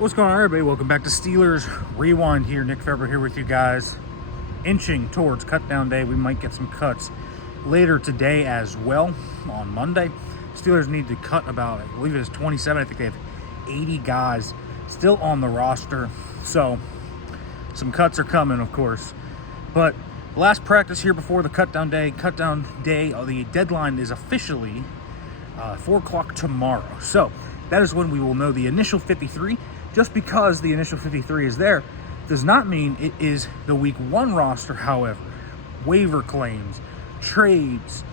What's going on, everybody? Welcome back to Steelers Rewind here. Nick Farabaugh here with you guys. Inching towards cut down day. We might get some cuts later today as well on Monday. Steelers need to cut about, I believe it is 27. I think they have 80 guys still on the roster. So some cuts are coming, of course. But last practice here before the cut down day. The deadline is officially 4 o'clock tomorrow. So that is when we will know the initial 53. Just because the initial 53 is there does not mean it is the week 1 roster. However, waiver claims, trades,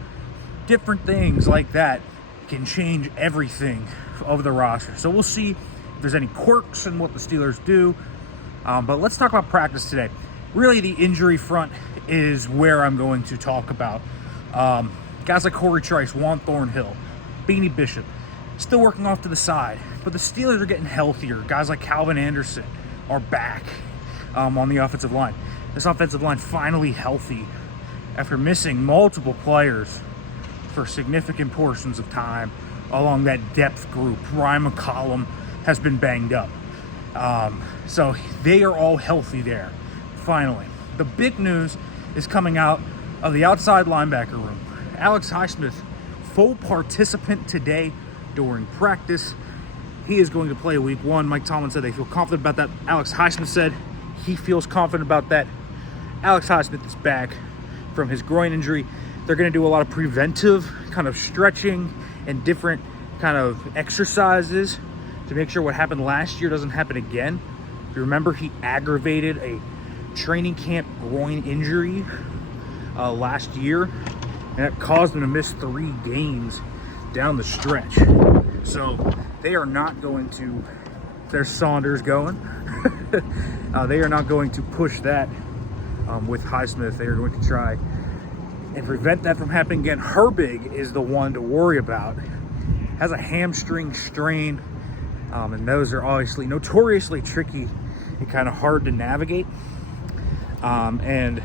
different things like that can change everything of the roster. So we'll see if there's any quirks in what the Steelers do. But let's talk about practice today. Really, the injury front is where I'm going to talk about. Guys like Corey Trice, Juan Thornhill, Beanie Bishop, still working off to the side. But the Steelers are getting healthier. Guys like Calvin Anderson are back on the offensive line. This offensive line finally healthy after missing multiple players for significant portions of time along that depth group. Ryan McCollum has been banged up. So they are all healthy there, finally. The big news is coming out of the outside linebacker room. Alex Highsmith, full participant today during practice. He is going to play week 1. Mike Tomlin said they feel confident about that. Alex Highsmith said he feels confident about that. Alex Highsmith is back from his groin injury. They're going to do a lot of preventive kind of stretching and different kind of exercises to make sure what happened last year doesn't happen again. If you remember, he aggravated a training camp groin injury last year, and that caused him to miss 3 games down the stretch. So they are not going to, there's Saunders going. They are not going to push that with Highsmith. They are going to try and prevent that from happening again. Herbig is the one to worry about. Has a hamstring strain, and those are obviously notoriously tricky and kind of hard to navigate. And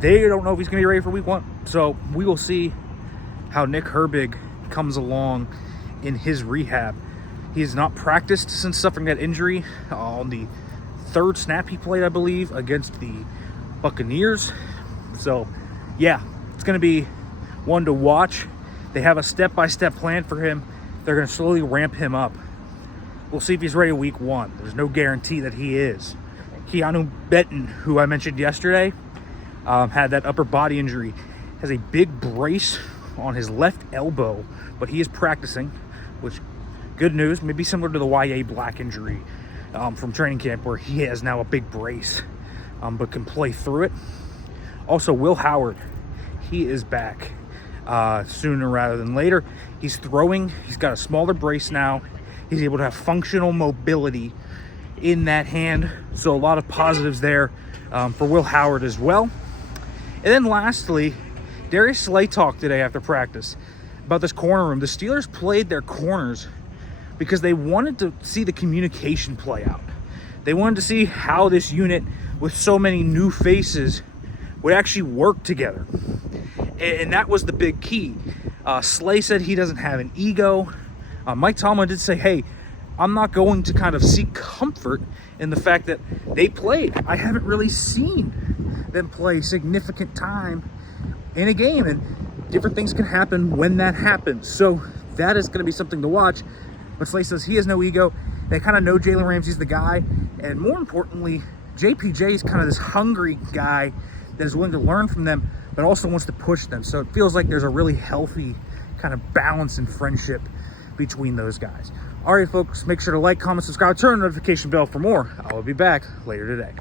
they don't know if he's going to be ready for week 1. So we will see how Nick Herbig comes along in his rehab. He has not practiced since suffering that injury on the 3rd snap he played, I believe, against the Buccaneers. So yeah, it's going to be one to watch. They have a step-by-step plan for him. They're going to slowly ramp him up. We'll see if he's ready week 1. There's no guarantee that he is. Keanu Benton, who I mentioned yesterday, had that upper body injury, has a big brace on his left elbow, but he is practicing, which, good news, maybe similar to the Y.A. Black injury from training camp, where he has now a big brace, but can play through it. Also, Will Howard, he is back sooner rather than later. He's throwing. He's got a smaller brace now. He's able to have functional mobility in that hand, so a lot of positives there for Will Howard as well. And then lastly, Darius Slay talked today after practice about this corner room. The Steelers played their corners because they wanted to see the communication play out. They wanted to see how this unit with so many new faces would actually work together. And that was the big key. Slay said he doesn't have an ego. Mike Tomlin did say, hey, I'm not going to kind of seek comfort in the fact that they played. I haven't really seen them play significant time in a game, and different things can happen when that happens. So that is going to be something to watch. But Slay says he has no ego. They kind of know Jalen Ramsey's the guy, and more importantly, JPJ is kind of this hungry guy that is willing to learn from them, but also wants to push them. So it feels like there's a really healthy kind of balance and friendship between those guys. All right, folks, make sure to like, comment, subscribe, turn on the notification bell for more. I will be back later today.